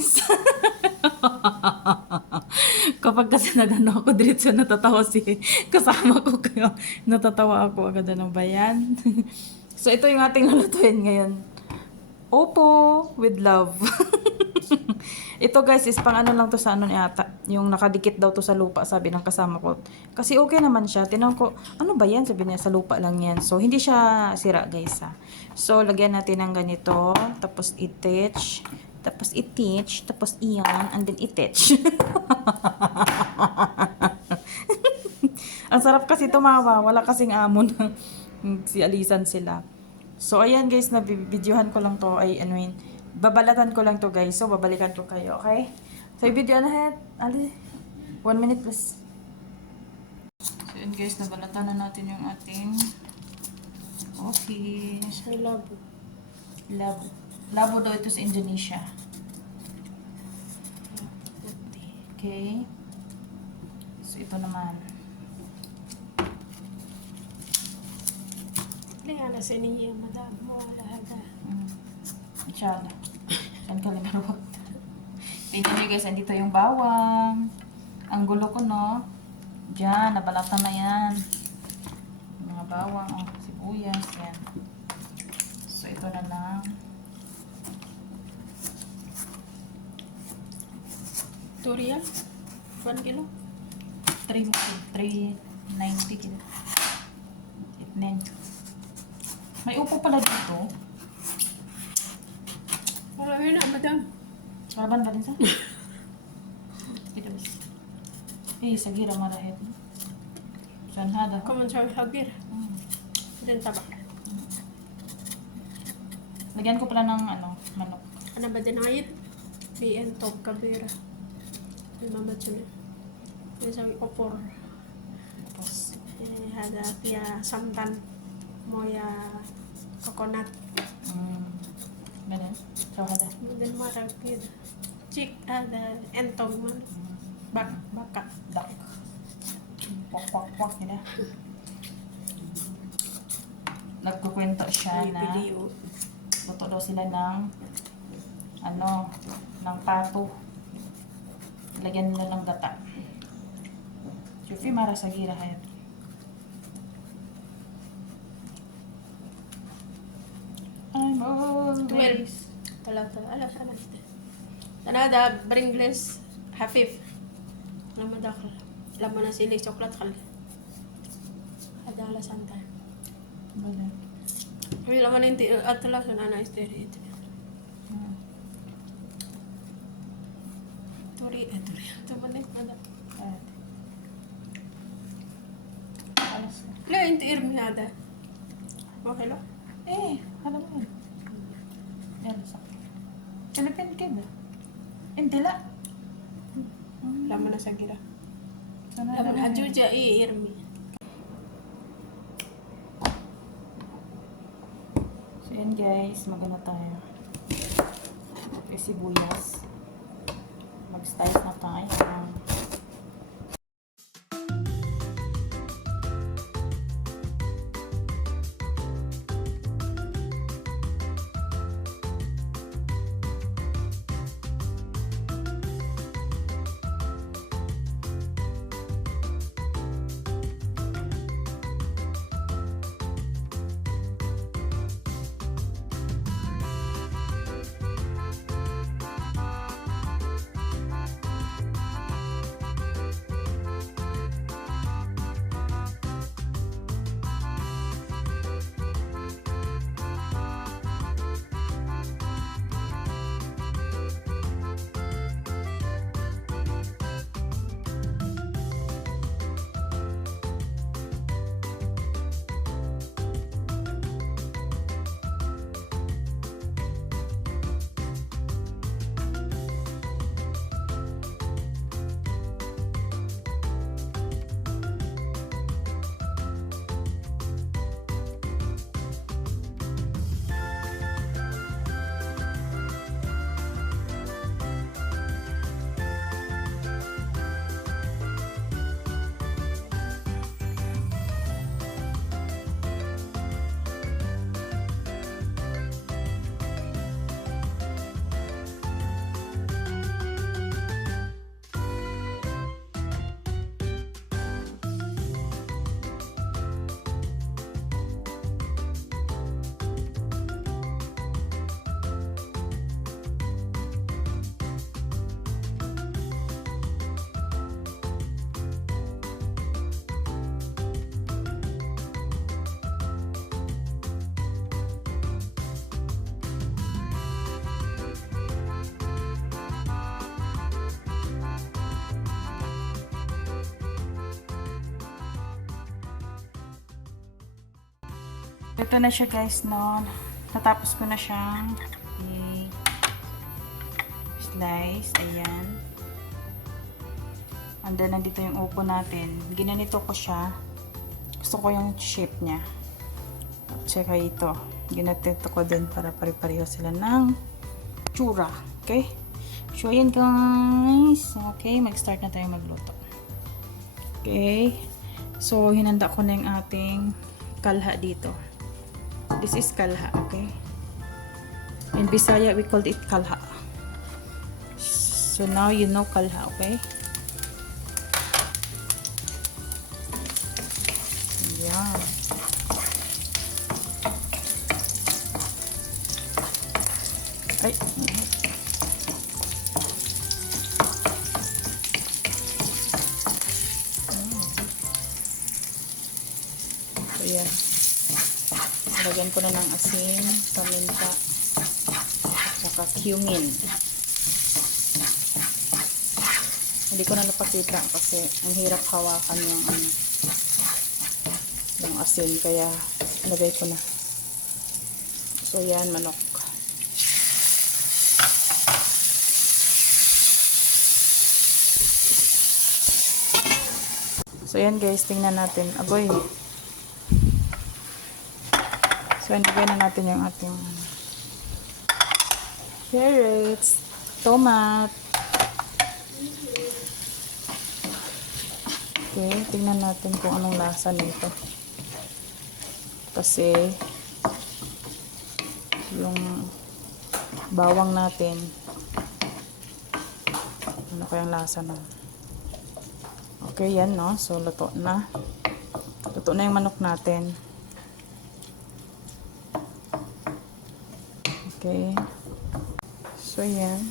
guys. Kapag kasi nagano ako diretso natatawa si kasama ko kayo. Natatawa ako agad, ano ba yan? So ito yung ating lulutuin ngayon. Opo with love. Ito guys is pang ano lang to sa ano yata. Yung nakadikit daw to sa lupa, sabi ng kasama ko. Kasi okay naman siya. Tinanong ko, ano ba yan? Sabi niya, sa lupa lang yan. So hindi siya sira guys ha. So lagyan natin ng ganito. Tapos ititch. Tapos ititch. Tapos iyan. And then ititch. Ang sarap kasi tumawa. Wala kasing amon. Si Alisan sila. So ayan guys, na-videohan ko lang to. Ay, ano yun. Babalatan ko lang to guys. So, babalikan ko kayo, okay? So, i-video na lahat. Ali, 1 minute please. So, yun guys, nabalatan na natin yung ating okay. Sa labo. Labo. Labo daw ito sa Indonesia. Okay. So, ito naman. Kaya na sa niya, madam mo, lahat. Inshallah. Saan ka limarwag? Tingnan nyo guys, andito yung bawang. Ang gulo ko, no? Diyan, nabalatan na yan. Yung mga bawang, oh, sibuyas, yan. So, ito na lang. Turian? 1 kilo? 390 kilo. Itnen. May upo pala dito. Wala yun na, madam. Karaban ba din sa? Ito bis. Eh, sagira marahit. Saan hada? Kaman sa hagir. Diyan tabak. Lagyan ko pala ng ano, manok. Ano ba din ayit? Di entog kabira. May mamatyo na. Yung sa opor. Tapos, Hada pia samtan. Moya coconut. ganun. So, hada. Then marag yun. Chik, ada entog man. Baka. Dak. Kwak. Nila. Nagkukwento siya na Video. luto daw sila ng ano, ng pato. Lagyan nila ng gata. Chufi mara sa gira hayat. I'm always. Tala. Alas. Tanada, Bringles, hafif. Lama dakal. Lama na sili, coklat kal. Ada alas antay. Bala. May laman na yung at tala sa nana isteri ito. Turi. Ito ba na ada. Alas. Kaya yung irmi ada. Okay lo? Eh, alam mo yun. Yan, sakit. Philippine kid. Hindi la. Lama na sa gira. Sana Lama na ajuja irmi. So yan guys, magano tayo. Yung sibuyas. Mag-slice na tayo. Ito na siya guys, no. Natapos ko na siyang i-slice. Ayan. And then, nandito yung upo natin. Ginanito ko siya. Gusto ko yung shape niya. Tsaka ito. Ginanito ko din para pare-pareho sila ng tsura. Okay? So, ayan guys. Okay, mag-start na tayo magluto. Okay. So, hinanda ko na yung ating kalha dito. This is kalha, okay? In Bisaya, we called it kalha. So, now you know kalha, okay? Ayan. Ay, so, yan. Lagyan ko na ng asin, paminta, at saka cumin. Hindi ko na napakita kasi ang hirap hawakan yung asin, kaya lagay ko na. So, yan, manok. So, yan guys, tingnan natin. Agoy. So, ilagay na natin yung ating carrots, tomat. Okay, tingnan natin kung anong lasa nito. Kasi, yung bawang natin, ano kayang lasa na. Okay, yan, no? So, luto na. Luto na yung manok natin. Okay. So, yan.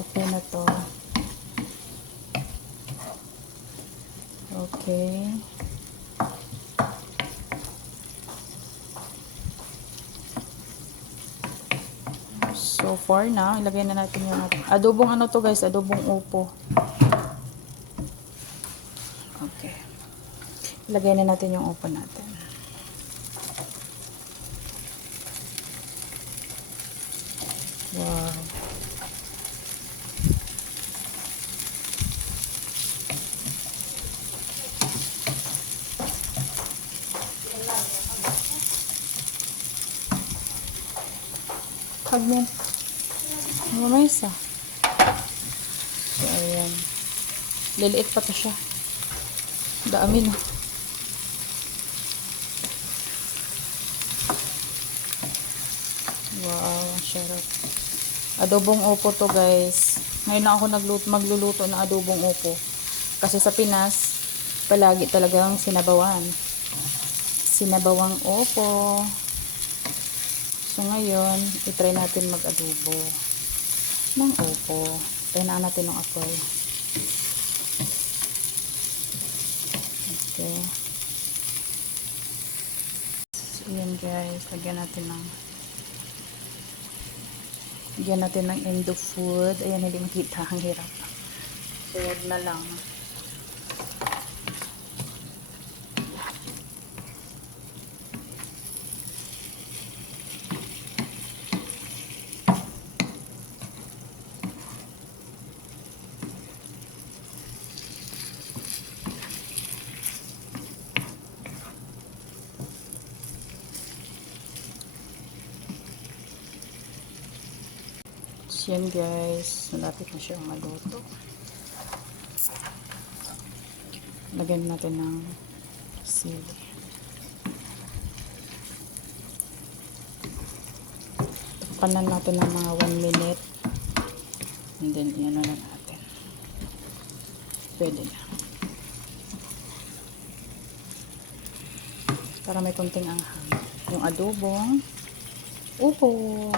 Okay na to. Okay. So, for now, ilagay na natin yung adobong ano to guys, adobong upo. Okay. Ilagay na natin yung upo natin. Wow. Hag mo. May isa. So, ayan. Liliit pa to siya. Dami no. Wow, ang sarap. Adobong upo to guys. Ngayon lang ako magluluto ng adobong upo. Kasi sa Pinas, palagi talagang sinabawan. Sinabawang upo. So ngayon, itry natin mag-adobo ng upo. Tainaan natin ng apoy. Okay. So yan guys, lagyan natin ng Indo food. Ayan, hindi makita. Ang hirap. So, wag na lang. So, yan guys. Malapit na siyang maluto. Lagyan natin ng sili. Takpan natin ng mga 1 minute. And then, yan na natin. Pwede na. Para may konting anghang. Yung adobong upo.